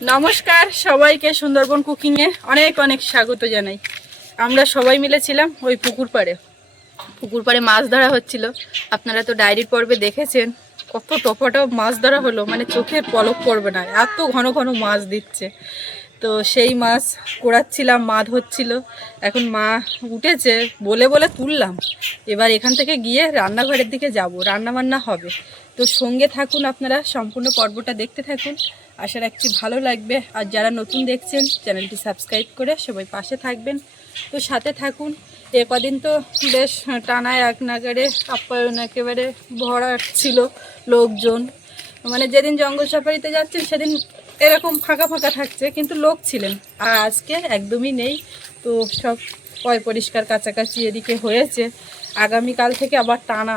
নমস্কার সবাইকে, সুন্দরবন কুকিং এ অনেক অনেক স্বাগত জানাই। আমরা সবাই মিলেছিলাম ওই পুকুর পাড়ে মাছ ধরা হচ্ছিল। আপনারা তো ডায়েরির পর্বে দেখেছেন কত টপটপ মাছ ধরা হলো, মানে চোখের পলক পড়বে না, এত ঘন ঘন মাছ দিচ্ছে। তো সেই মাছ কোড়াচ্ছিলাম, মা ধরছিল। এখন মা উঠেছে বলে বলে তুললাম। এবার এখান থেকে গিয়ে রান্নাঘরের দিকে যাব, রান্না বান্না হবে। তো সঙ্গে থাকুন, আপনারা সম্পূর্ণ পর্বটা দেখতে থাকুন, আশা রাখছি ভালো লাগবে। আর যারা নতুন দেখছেন চ্যানেলটি সাবস্ক্রাইব করে সবাই পাশে থাকবেন। তো সাথে থাকুন। এ কদিন তো বেশ টানায় এক নাগারে আপ্যায়ন একেবারে ভরা ছিল লোকজন। মানে যেদিন জঙ্গল সাফারিতে যাচ্ছেন সেদিন এরকম ফাঁকা ফাঁকা থাকছে, কিন্তু লোক ছিলেন। আর আজকে একদমই নেই। তো সব পরিষ্কার কাছাকাছি এদিকে হয়েছে। আগামীকাল থেকে আবার টানা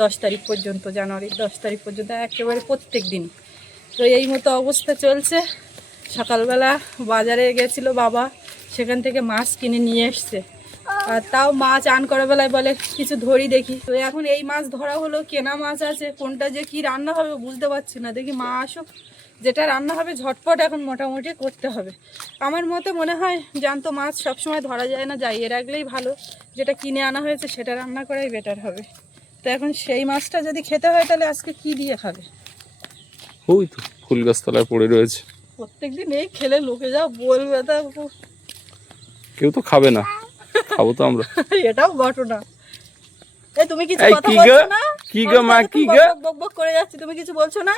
10 তারিখ পর্যন্ত, জানুয়ারির 10 তারিখ পর্যন্ত একেবারে প্রত্যেক দিন। তো এই মতো অবস্থা চলছে। সকালবেলা বাজারে গেছিল বাবা, সেখান থেকে মাছ কিনে নিয়ে এসছে। আর তাও মা চান করার বেলায় বলে কিছু ধরি দেখি। তো এখন এই মাছ ধরা হলো, কেনা মাছ আছে, কোনটা যে কি রান্না হবে বুঝতে পারছি না। দেখি মা আসুক, যেটা রান্না হবে ঝটপট এখন মোটামুটি করতে হবে। আমার মতে মনে হয় জ্যান্ত মাছ সবসময় ধরা যায় না, যাইয়ে রাখলেই ভালো। যেটা কিনে আনা হয়েছে সেটা রান্না করাই বেটার হবে। তো এখন সেই মাছটা যদি খেতে হয় তাহলে আজকে কি দিয়ে খাবে? ওই তো ফুল গাছতলায় পড়ে রয়েছে। প্রত্যেকদিন এই খেলে লোকে যা বলবে, তা কেউ তো খাবে না, খাবো তো আমরা। এটাও ঘটনা। এই তুমি কিছু এই কথা কি বলছো গো? না? কি গো মা, কি গো? বক বক করে যাচ্ছি, তুমি কিছু বলছো না?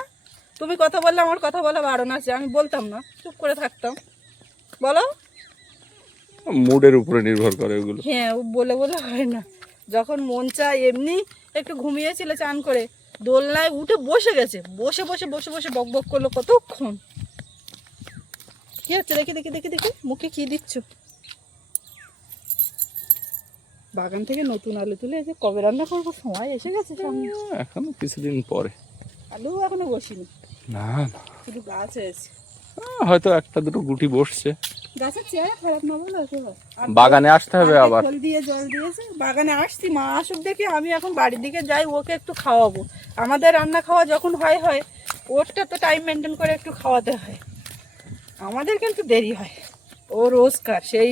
তুমি কথা বললে আমার কথা বলা বারণ আছে, আমি বলতাম না, চুপ করে থাকতাম। বলো। মুডের উপরে নির্ভর করে ওগুলো। হ্যাঁ, ও বলে বলে হয় না। যখন মন চায় এমনি একটু ঘুমিয়েছিল, চান করে দোলনায় উঠে বসে গেছে, বসে বসে বসে বসে বক বক করলো কতক্ষণ। কি হচ্ছে দেখি দেখি দেখি দেখি, মুখে কি দিচ্ছ? বাগান থেকে নতুন আলু তুলে এসে কবে রান্না করবো, সময় এসে গেছে সামনে। এখনো কিছুদিন পরে। আলু এখনো বসিনি, না না, শুধু গাছ হয়েছে। হয়তো একটা দুটো গুটি বসছে। গাছের চেহারা খারাপ না বলো একেবারে। বাগানে আসতে হবে আবার। জল দিয়ে জল দিয়েছে, বাগানে আসছি, মা আসুক দেখি। আমি এখন বাড়ির দিকে যাই, ওকে একটু খাওয়াবো। আমাদের রান্না খাওয়া যখন হয় হয়, ওরটা তো টাইম মেনটেন করে একটু খাওয়াতে হয়। আমাদের কিন্তু দেরি হয়। ও রোজকার সেই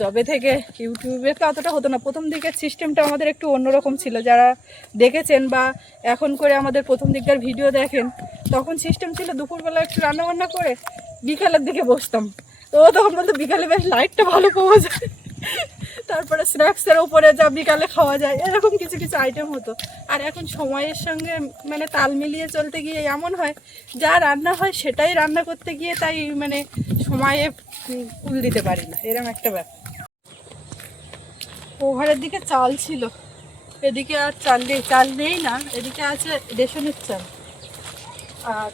জবে থেকে ইউটিউবে তো অতটা হতো না। প্রথম দিকের সিস্টেমটা আমাদের একটু অন্যরকম ছিল। যারা দেখেছেন বা এখন করে আমাদের প্রথম দিককার ভিডিও দেখেন, তখন সিস্টেম ছিল দুপুরবেলা একটু রান্নাবান্না করে বিকালের দিকে বসতাম। তো ও তখন বলতো বিকালে বেশ লাইটটা ভালো পাওয়া যায়, তারপরে স্ন্যাক্সের ওপরে যা বিকালে খাওয়া যায়, এরকম কিছু কিছু আইটেম হতো। আর এখন সময়ের সঙ্গে মানে তাল মিলিয়ে চলতে গিয়ে এমন হয়, যা রান্না হয় সেটাই রান্না করতে গিয়ে তাই মানে সময়ে কুল দিতে পারি না, এরকম একটা ব্যাপার। ওভারের দিকে চাল ছিল, এদিকে আর চাল নেই না, এদিকে আছে রেশনের চাল। আর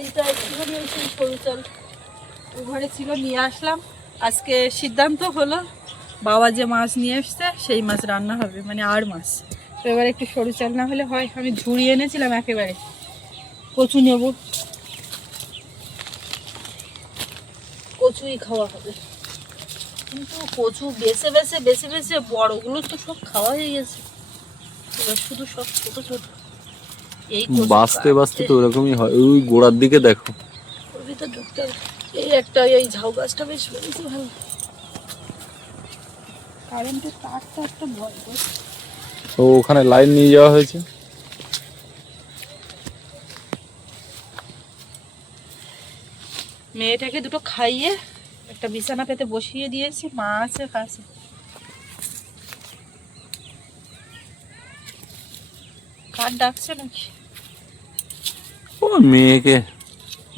এইটা একটুখানি ওই সরু চাল ওভারে ছিল, নিয়ে আসলাম। আজকে সিদ্ধান্ত হলো বাবা যে মাছ নিয়ে এসছে সেই মাছ রান্না হবে, মানে আর মাছ। তো এবার একটু সরু চাল না হলে হয়। আমি ঝুড়ি এনেছিলাম একেবারে। কচু নেব, কচুই খাওয়া হবে। কিন্তু কচু বেছে বেছে বেছে বেছে বড়গুলো তো সব খাওয়া হয়ে গেছে, এবার শুধু সব ছোট ছোট। এই বাঁচতে বাঁচতে তো ওরকমই হয়। ওই গোড়ার দিকে দেখো, ওর ভিতর ঢুকতে হবে। এই একটা এই ঝাউ গাছটা বেশ বেশি ভালো। কারেন্টের তারটা একটা ভয় করছে। তো ওখানে লাইন নিয়ে যাওয়া হয়েছে। মেয়েটাকে দুটো খাইয়ে একটা বিছানা পেতে বসিয়ে দিয়েছি, মা আছে কাছে। কার ডাকছে নাকি? ও মেয়েকে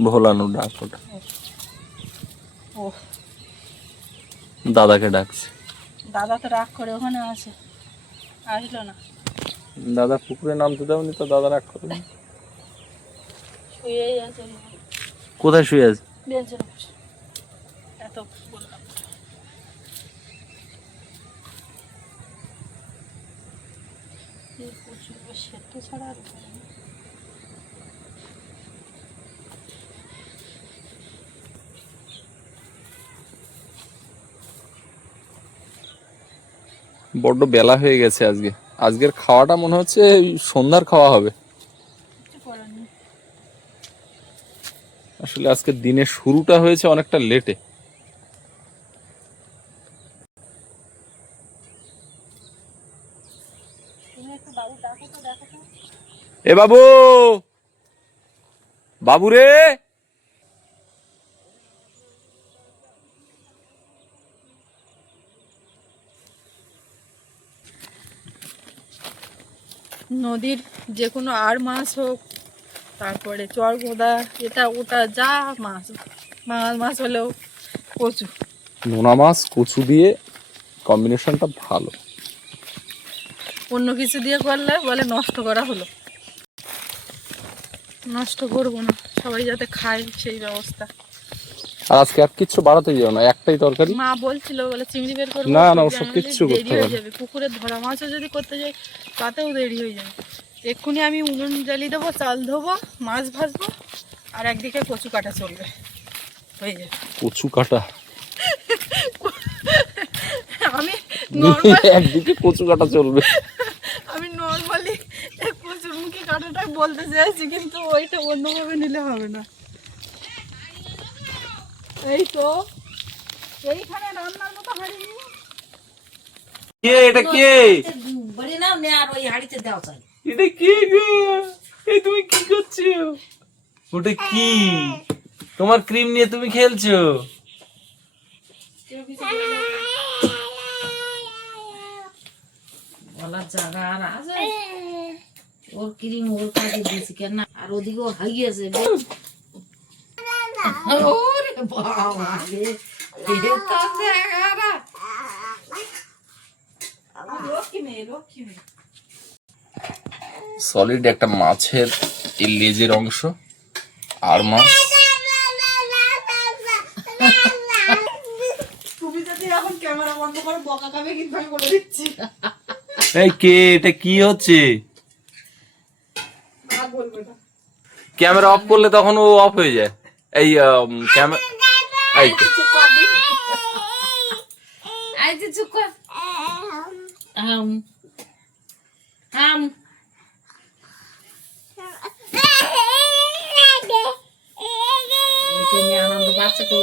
ভোলানো ডাক ওটা। ও দাদাকে ডাকছে। দাদা তো রাগ করে ওখানে আছে, আসলো না। দাদা পুকুরে নামতে দেওনি তো, দাদা রাগ করে। শুয়েই আছে, কোথায় শুয়ে আছে? বেঞ্চের উপর। এত বললাম। সেদ্ধ ছাড়া আর উপায় নেই। বড্ড বেলা হয়ে গেছে আজকে। আজকের খাওয়াটা মনে হচ্ছে সন্ধ্যার খাওয়া হবে। আসলে আজকে দিনের শুরুটা হয়েছে অনেকটা লেটে। এ বাবু, বাবু রে, নদীর যে কোনো আর মাছ হোক, তারপরে চরগোদা, এটা ওটা যা মাছ, মাছ হলেও কচু। নোনা মাছ কচু দিয়ে কম্বিনেশনটা ভালো। অন্য কিছু দিয়ে করলে বলে নষ্ট করা হলো। নষ্ট করবো না, সবাই যাতে খায় সেই ব্যবস্থা। আর আজকে আর কিচ্ছু বাড়াতে যাও না, একটাই তরকারি। মা বলছিল বলে চিংড়ি বের করবো, না না, সবজি ওসব আনলে কিচ্ছু দেরি করতে হয়ে হবে না। যাবে। পুকুরে ধরা মাছও যদি করতে যাই তাতেও দেরি হয়ে যাবে। এক্ষুনি আমি উনুন জ্বালিয়ে দেবো, চাল ধোবো, মাছ ভাজবো, আর একদিকে কচু কাটা চলবে, হয়ে যাবে। কচু কাটা? আমি নর্মাল একদিকে কচু কাটা চলবে? আমি নর্মালি কচুরমুখী কাটাটাই বলতে চাইছি, কিন্তু ওইটা অন্যভাবে নিলে হবে না। এই তো এইখানে রান্নার মতো হাঁড়ি নিয়ে কে এটা? কে বলি না নে আর ওই হাড়িতে দাও চাই। এটা? কে গো? এই তুমি কি করছো? ওটা কি? তোমার ক্রিম নিয়ে তুমি খেলছো? বলার জায়গা আর আছে? ওর ক্রিম ওর কাছে দিয়েছি কেন? আর ওদিকেও হাইয়েছে। ওরে বাবা রে, এটা তো জায়গা। সলিড একটা মাছের এই লেজের অংশ, আর মাছ। তুমি যদি এখন ক্যামেরা বন্ধ করে বকা খাবে কিন্তু আমি বলে দিচ্ছি। এই কে? এটা কি হচ্ছে? ক্যামেরা অফ করলে তখন ও অফ হয়ে যায়। এই ক্যামেরা, এই তো। আই যে চুপ কর। আম আম এটা নিয়ে আনন্দ পাচ্ছে তো।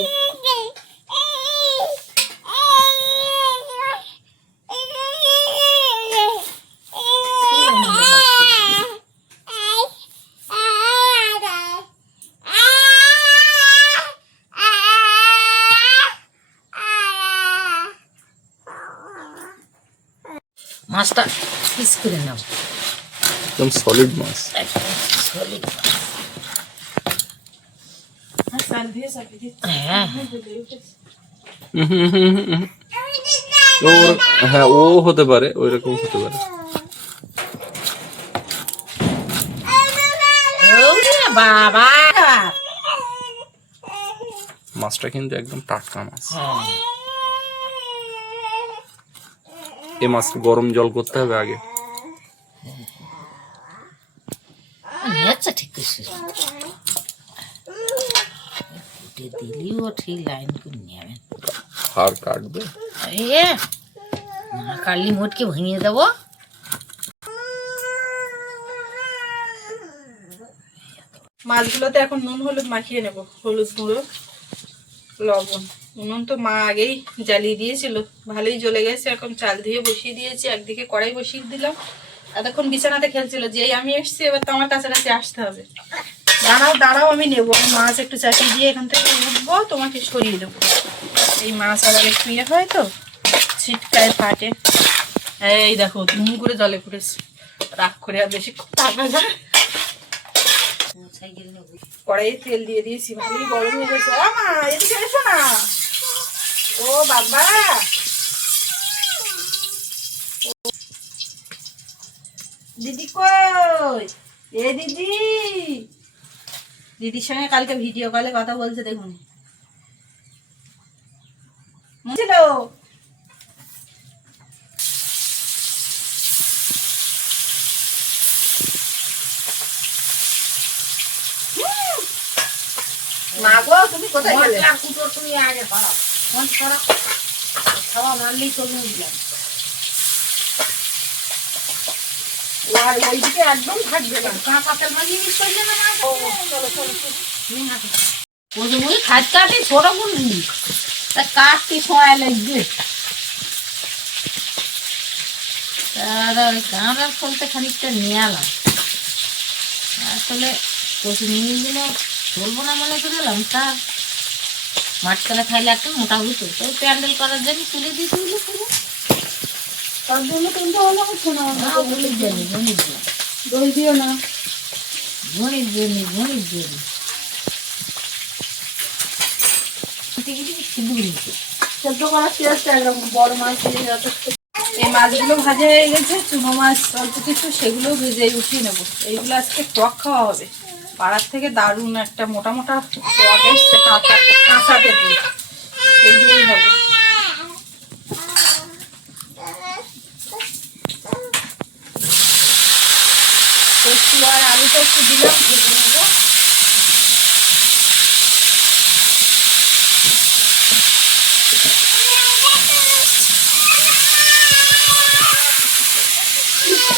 মাছটা পিস করে নাও, একদম সলিড মাছ। একদম solid মাছ। হ্যাঁ ওর, হ্যাঁ ও হতে পারে, ওই রকম হতে পারে। ওরে বাবা, মাছটা কিন্তু একদম টাটকা মাছ। হ্যাঁ এই মাছটা গরম জল করতে হবে আগে। আচ্ছা ঠিক আছে, ফুটে দিলিও ঠিক লাইন করে নেবেন। হাড় কাটবে। এ না কাটলি মোটকে ভেঙে দেবো। মাছগুলোতে এখন নুন হলুদ মাখিয়ে নেব, হলুদ গুঁড়ো, লবণ। উনুন তো মা আগেই জ্বালিয়ে দিয়েছিল, ভালোই জ্বলে গেছে। এখন চাল ধুয়ে বসিয়ে দিয়েছি, একদিকে কড়াই বসিয়ে দিলাম। এতক্ষণ বিছানাতে খেলছিল, যেই আমি এসছি এবার তো আমার কাছাকাছি আসতে হবে। দাঁড়াও দাঁড়াও, আমি নেবো। আমি মাছ একটু চাপিয়ে দিয়ে এখান থেকে উঠবো, তোমাকে সরিয়ে দেবো। এই মাছ আবার একটু ইয়ে হয় তো, ছিটকায় ফাটে। এই দেখো ধুম করে জলে পড়েছে, রাগ করে আর বেশি টাকা যায়। কড়াইয়ে তেল দিয়ে দিয়েছি, ভালোই গরম হয়ে গেছে। মা এদিকে এসো না। ও বাবা, দিদি কই? এ দিদি, দিদির সঙ্গে কালকে ভিডিও কলে কথা বলছে, দেখুন। ছিল মা গো, তুমি কোথায় গেলে? কুটো তুমি আগে বাড়াও, খাওয়া মারলেই চলে দিলাম। আর ওইদিকে একদম থাকবে না। কাঁচা তেল মাখিয়ে মিস করলে না। চলো চলো। নিয়ে হাতে কচু মুড়ি খাট কাটি ছোট মুড়ি তা কাটতে সময় লাগবে। তার ওই কাঁড়ার ফলতে খানিকটা নিয়ে এলাম, আসলে কচু মুড়িগুলো বলবো না মনে করলাম, তা মাঠতলা খাইলে একটা মোটা হতো, তো প্যান্ডেল করার জন্য তুলে দিতে হলো পুরো। তার জন্য কিন্তু হলো হচ্ছে না, গণিত জানি গণিত জানি দই দিও না। গণিত জানি গণিত জানি সেদ্ধ করার চেষ্টা একরকম বড় মাছ দিয়ে যথেষ্ট। এই মাছগুলো ভাজা হয়ে গেছে, চুনো মাছ অল্প কিছু, সেগুলো ভেজে উঠিয়ে নেবো। এইগুলো আজকে টক খাওয়া হবে। পাড়ার থেকে দারুণ একটা মোটা মোটা টক এসছে, কাঁচা তেঁতুল, এই দিয়েই হবে। কচু আর আলুটা একটু দিলাম, ভেজে নেবো।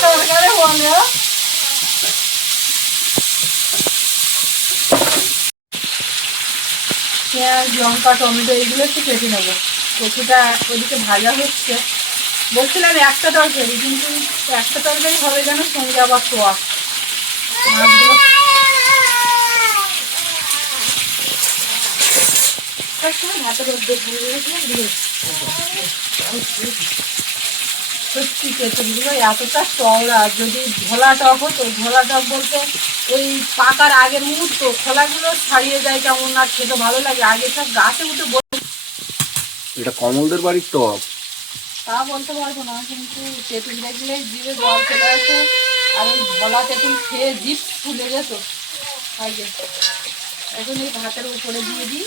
তরকারি বলে পেঁয়াজ, লঙ্কা, টমেটো এগুলো একটু কেটে নেবো। কচুটা ওদিকে ভাজা হচ্ছে। বলছিলাম একটা তরকারি, কিন্তু একটা তরকারি হবে যেন, সঙ্গে আবার টক। মাছগুলো সবসময় ভাতের মধ্যে সত্যি তেঁতুলগুলো এতটা চওড়া, যদি ঝোলা টক হতো, ঝোলা টক বলতে ওই পাকার আগের মুহূর্ত খোলাগুলো ছাড়িয়ে যায় কেমন, আর খেতে ভালো লাগে। আগে সব গাছে উঠে এটা কমলদের বাড়ির টক। তা বলতে পারবো না, কিন্তু তেঁতুল দেখলে জিভে জল চলে আসে। আর ওই ঝোলা তেঁতুল খেয়ে জিভ ফুলে যেত আগে। এখন এই ভাতের উপরে দিয়ে দিই,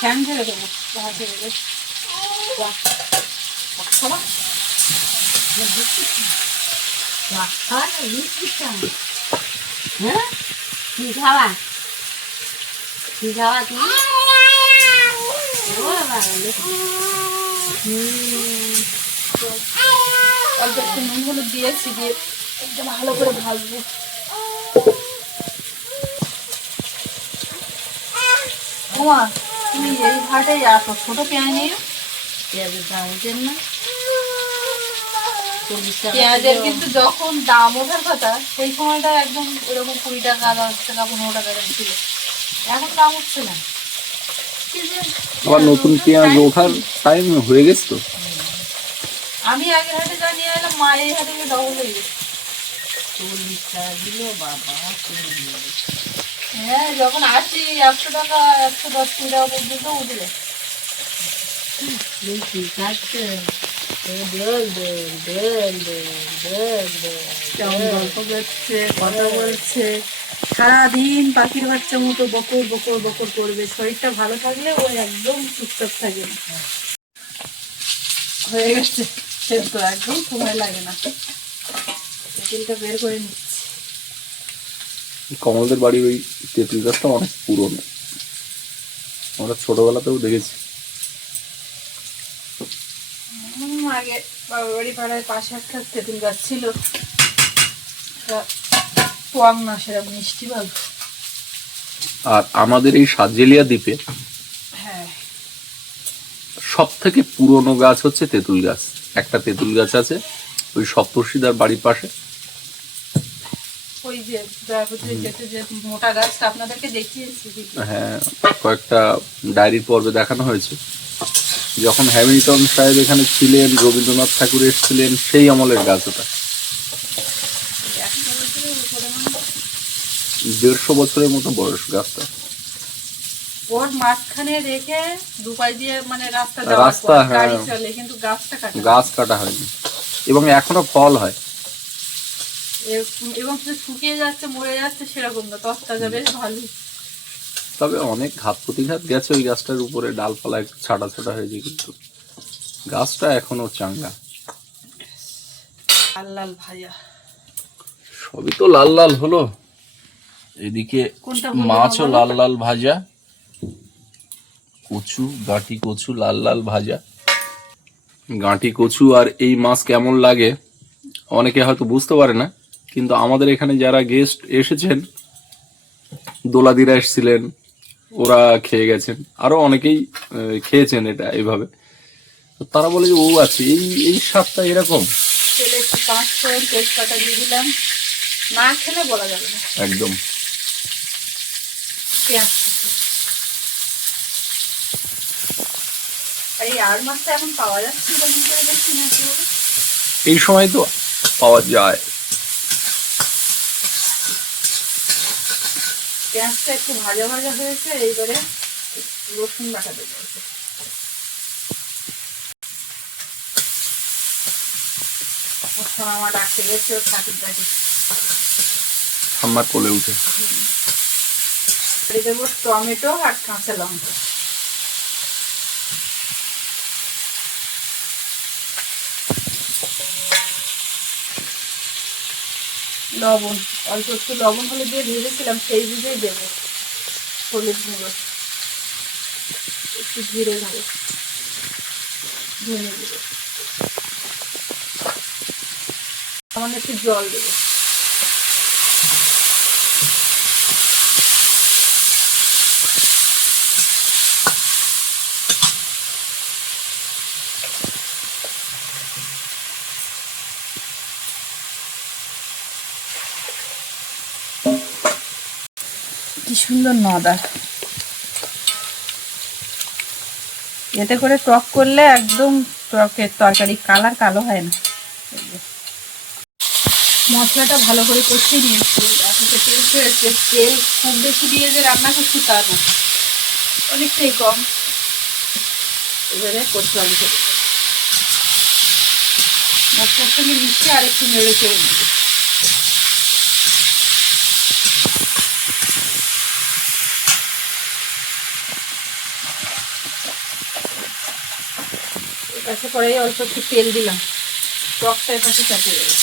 ফ্যান ছেড়ে দেবো, ভাত হয়ে গেছে। হ্যাঁ কি খাওয়া, কি খাওয়া তুমি? অল্প একটু নুন হলুদ দিয়েছি, দিয়ে একদম ভালো করে ভাজবো। ওমা, তুমি এই ভাটে এত ছোট পেঁয়াজ নিয়ে, পেঁয়াজের দাম উঠেন না, 40 টাকা পেঁয়াজের কিলো। কিন্তু যখন দাম ওঠার কথা, সেই সময়টা একদম এরকম 20 টাকা, 10 টাকা, 15 টাকা দাম ছিল। এখন দাম উঠছে না। কি যে আবার নতুন পেঁয়াজ ওঠার টাইম হয়ে গেছে তো। আমি আগের হাটে যা নিয়ে এলাম, মা এই হাটে গিয়ে ডবল হয়ে গেছে। 40 টাকা কিলো বাবা, হ্যাঁ, যখন আসি 100 টাকা, 110, 20 টাকা পর্যন্ত উঠে যায়। কি খাচ্ছে? দোল দোল দোল দোল দোল কেমন গল্প করছে, কথা বলছে, সারাদিন পাখির বাচ্চা মতো বকর বকর বকর করবে। শরীরটা ভালো থাকলে ও একদম চুপচাপ থাকে না। হয়ে গেছে সেদ্ধ, একদম সময় লাগে না। তেঁতুলটা বের করে নিচ্ছি। কমলদের বাড়ির ওই তেঁতুল গাছটা অনেক পুরনো, আমরা ছোটবেলাতেও দেখেছি। আগে বাবার বাড়ি পাড়ায় পাশে একটা তেঁতুল গাছ ছিল, টক না, সেরকম মিষ্টি ভালো। আর আমাদের এই সাজেলিয়া দ্বীপে হ্যাঁ, সব থেকে পুরনো গাছ হচ্ছে তেঁতুল গাছ। একটা তেঁতুল গাছ আছে ওই সপ্তর্ষিদার বাড়ির পাশে। ওই যে দয়াপতি যেতে যে মোটা গাছটা আপনাদেরকে দেখিয়েছি। হ্যাঁ, কয়েকটা ডায়েরির পর্বে দেখানো হয়েছে। যখন হ্যামিল্টন সাহেব এখানে ছিলেন, রবীন্দ্রনাথ ঠাকুর এসেছিলেন, সেই আমলের গাছ ওটা। 150 বছরের মতো বয়স গাছটা। ওর মাঝখানে রেখে দুপাই দিয়ে মানে রাস্তা রাস্তা, যাওয়ার পর হ্যাঁ। গাড়ি চলে, কিন্তু গাছটা কাটা। গাছ কাটা হয়নি এবং এখনো ফল হয়। এবং কিছু শুকিয়ে যাচ্ছে, মরে যাচ্ছে সেরকম না, তরতাজা, বেশ ভালো। তবে অনেক ঘাত প্রতিঘাত গেছে ওই গাছটার উপরে, ডালপালা একটু ছাটা ছাটা হয়েছে, কিন্তু গাছটা এখনো চাঙ্গা। লাল লাল ভাজা, সবই তো লাল লাল হলো। এদিকে কোনটা বলবো মাছও বলো? লাল লাল ভাজা, কচু, গাঁটি কচু লাল লাল ভাজা। গাঁটি কচু আর এই মাছ কেমন লাগে অনেকে হয়তো বুঝতে পারে না, কিন্তু আমাদের এখানে যারা গেস্ট এসেছেন, দোলাদিরা এসেছিলেন, ওরা খেয়ে গেছেন, আরো অনেকেই খেয়েছেন এটা এইভাবে। তো তারা বলে যে ও আছে এই এই স্বাদটা এরকম। তেলে একটু 5 ফোড়ন তেজপাতা দিয়ে দিলাম, না খেলে বলা যাবে না। একদম পেঁয়াজ কুচি। আর এই আর মাছটা এখন পাওয়া যাচ্ছে বলে করে দেখছি না কি বলে। এই সময় তো পাওয়া যায়। পেঁয়াজটা একটু ভাজা ভাজা হয়েছে, এইবারে রসুন বাটা দেবো। আমার ডাকতে গেছে ও ঠাকুরটাকে, ঠাম্মার কোলে উঠে। দেবো টমেটো আর কাঁচা লঙ্কা। লবণ অল্প একটু লবণ হলে দিয়ে ভেজেছিলাম, সেই বুঝেই দেবো। হলুদ গুঁড়ো, একটু জিরে দেবো, ধনে দেবো, সামান্য একটু জল দেবো। কি সুন্দর নদা, এতে করে টক করলে একদম টকের তরকারি কালার কালো হয় না। মশলাটা ভালো করে কষিয়ে নিয়েছি, এখন তো তেল হয়েছে। তেল খুব বেশি দিয়ে যে রান্না করছি তা না, অনেকটাই কম। এবারে কচু আলু করে মশলার সঙ্গে মিশিয়ে আর একটু নেড়ে চেড়ে নেবে। এপাশে কড়াই অল্প একটু তেল দিলাম, টকটা এপাশে চাপিয়ে দেবো।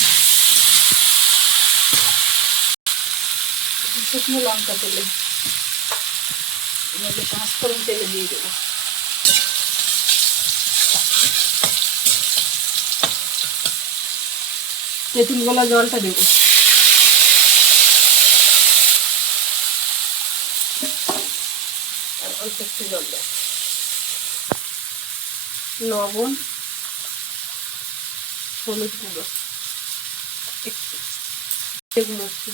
শুকনো লঙ্কা তেলে, এবার 5 ফোড়ন তেলে দিয়ে দেবো। তেঁতুল গলা জলটা দেবো। অল্প একটু জল দেবো, লবণ, হলুদ গুঁড়ো একটু, গুঁড়ো একটু।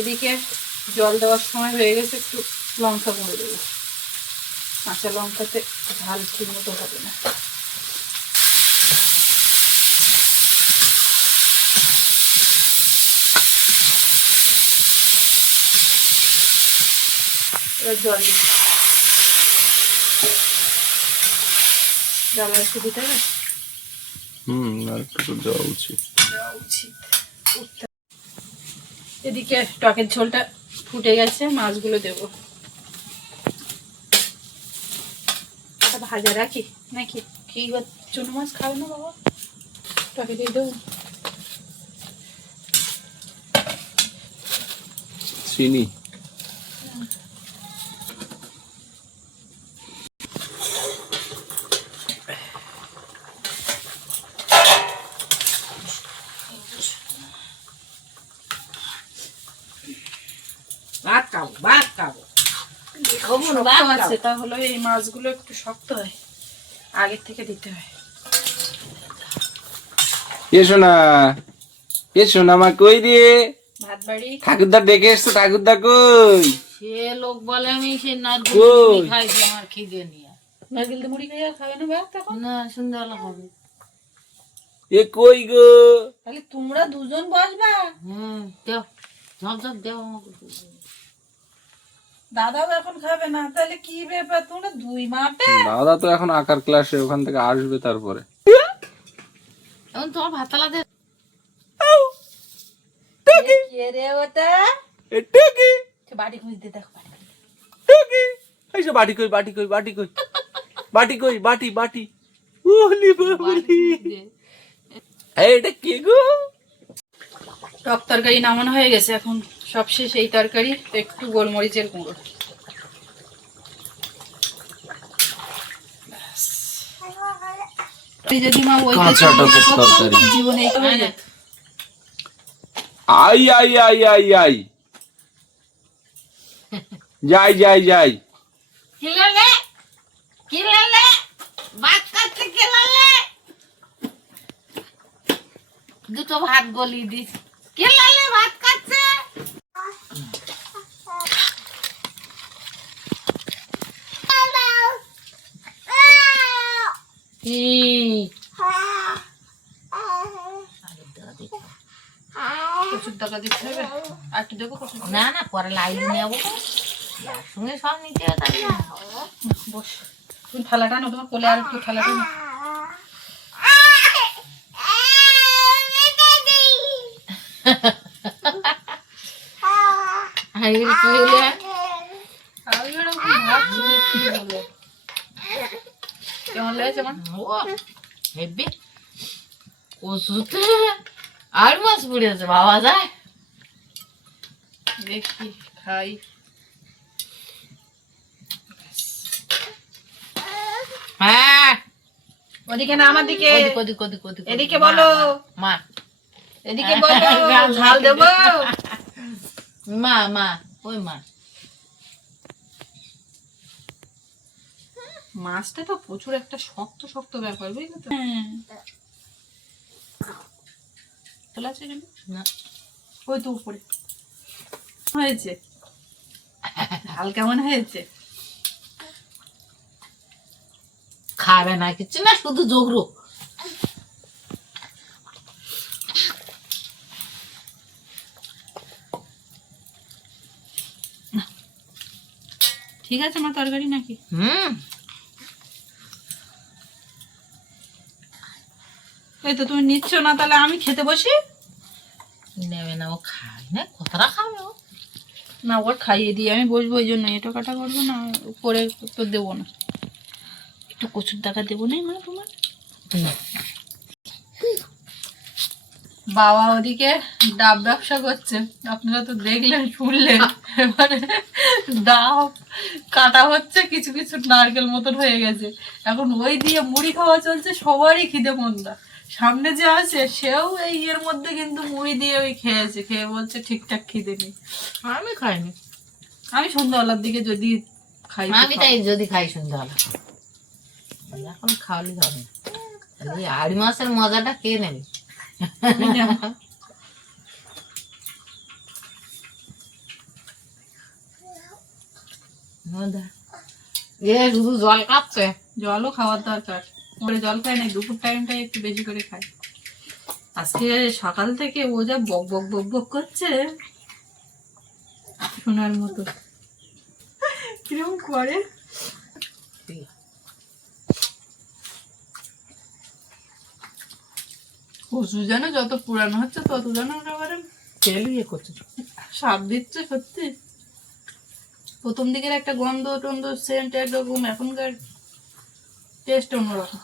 এদিকে জল দেওয়ার সময় হয়ে গেছে, একটু লঙ্কা গুঁড়ো দেবো। কাঁচা লঙ্কাতে ঝাল ঠিক মতো হবে না। এবার জল দিই, জল একটু দিতে হবে। আর একটু দেওয়া উচিত। এদিকে টকের ঝোলটা ফুটে গেছে, মাছগুলো দেবো। ভাজা রাখি নাকি? কি চুনো মাছ খাবে না বাবা? টকে দিয়ে দেবো। চিনি ভাত খাবো, ভাত খাবো। শক্ত আছে, তাহলে এই মাছগুলো একটু শক্ত হয়, আগের থেকে দিতে হয়। এসো না, এসো না, মা কই দিয়ে ভাত বাড়ি ঠাকুরদা ডেকে এসছো। ঠাকুরদা কই? সে লোক বলে আমি সে নারকেল কই? মুড়ি খাইছি আমার খিদে নিয়ে। নারকেল দিয়ে মুড়ি খাইয়া খাবে না ভাত এখন? না, সন্ধ্যাবেলা হবে। এ কই গো? তাহলে তোমরা দুজন বসবা? দেও, ঝপ ঝপ দেও আমাকে। দাদাও এখন খাবে না, তাহলে কি ব্যাপার? তোমরা দুই মাপে। দাদা তো এখন আঁকার ক্লাসে, ওখান থেকে আসবে তারপরে। এখন তোমার ভাতালা দে। কে রে ওটা? এটা কি? বাড়ি খুঁজতে দেখো, বাড়ি টুকি এইসব বাটি কই, বাটি কই, বাটি কই, বাটি কই, বাটি বাটি। ওলি বাবলি, এই এটা কি গো? টক তরকারি নামানো হয়ে গেছে, এখন সবশেষ এই তরকারি একটু গোলমরিচের গুঁড়ো। যদি মা ওই কাঁচা টকের তরকারি। জীবনে এই করে যেত। I I I I I যাই যাই যাই কিলালে কিলালে ভাত খাচ্ছে কিলালে দুটো ভাত গলি দিস কিলালে ভাত খাচ্ছে কি প্রচুর টাকা দিতে হবে আর একটু দেবো প্রচুর না না পরে লাইন নেবো সঙ্গে সব নিতে হবে তাই না? বস তুমি থালাটা না তোমার কোলে আর একটু থালাটা নাও। আর এর কি হলো? আর এরকম কি ভাবছি যে কি বলবো। কেমন লেগেছে আমার? ও হেব্বি কচুতে আর মাছ পড়েছে বাবা যায় দেখি খাই। হ্যাঁ ওদিকে না আমার দিকে, ওদিক ওদিক ওদিক ওদিক এদিকে বলো, মা এদিকে বলো, ঝাল দেবো। মা মা ওই মা মাছটা তো প্রচুর একটা শক্ত শক্ত ব্যাপার, বুঝলি তো? তোলা আছে কেন? না ওই তো উপরে হয়েছে। ঝাল কেমন হয়েছে? খাবে না কিছু না শুধু জোগরো ঠিক আছে আমার তরকারি নাকি? এই তো তুমি নিচ্ছ না, তাহলে আমি খেতে বসি নেবে না ও খায় না কতটা খাবে ও না? ওর খাইয়ে দিয়ে আমি বসবো, ওই জন্য এটা কাটা করবো না, করে তো দেবো না। একটু কচুর টাকা দেবো না মা তোমার? বাবা ওদিকে ডাব ব্যবসা করছে, আপনারা তো দেখলেন শুনলেন। এবারে ডাব কাটা হচ্ছে, কিছু কিছু নারকেল মতন হয়ে গেছে, এখন ওই দিয়ে মুড়ি খাওয়া চলছে। সবারই খিদে মন্দা। সামনে যে আছে সেও এই এর মধ্যে কিন্তু মুড়ি দিয়ে ওই খেয়েছে, খেয়ে বলছে ঠিকঠাক খিদে নেই। আমি খাইনি আমি সন্ধ্যাবেলার দিকে যদি খাই তো আমি তাই যদি খাই সন্ধ্যাবেলা এখন খাওয়ালি হবে না এই আড়ি মাসের মজাটা কে নেবে তুমি নাও। এ শুধু জল খাচ্ছে জলও খাওয়ার দরকার, পরে জল খাই না, দুপুর টাইমটা একটু বেশি করে খাই। আজকে সকাল থেকে ও যা বক বক বক বক করছে শোনার মতো। কিরকম করে কচু যেন যত পুরানো হচ্ছে তত যেন একেবারে তেলিয়ে করছে স্বাদ দিচ্ছে সত্যি। প্রথম দিকের একটা গন্ধ টন্ধ সেন্ট একরকম, এখনকার টেস্ট অন্যরকম।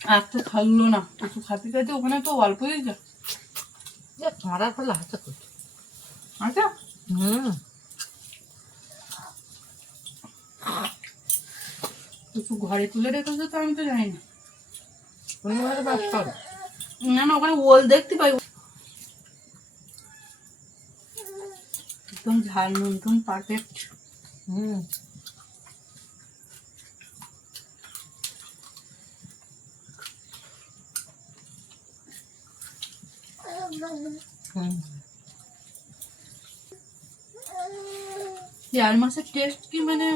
আর তো খাইলো না, একটু খাতে খাতে ওখানে তো অল্পই যা। মারা ফেলা হাতে করছে আচ্ছা কিছু ঘরে তুলে রেখেছো তো আমি তো জানি না। না না ওখানে ওল দেখতে পাই, একদম ঝাল নুন টুন পারফেক্ট। আর মাছের টেস্ট কি মানে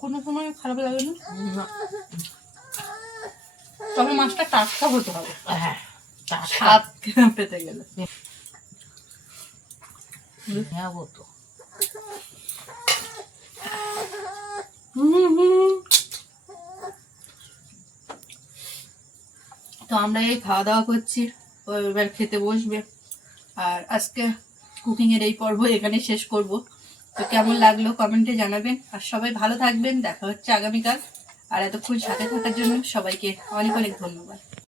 কোনো সময় খারাপ লাগে না, তবে মাছটা টাটকা হতে হবে স্বাদ পেতে গেলে। তো আমরা এই খাওয়া দাওয়া করছি, ও এবার খেতে বসবে। আর আজকে কুকিং এর এই পর্ব এখানে শেষ করব। তো কেমন লাগলো কমেন্টে জানাবেন, আর সবাই ভালো থাকবেন। দেখা হচ্ছে আগামীকাল। আর এতক্ষণ সাথে থাকার জন্য সবাইকে অনেক অনেক ধন্যবাদ।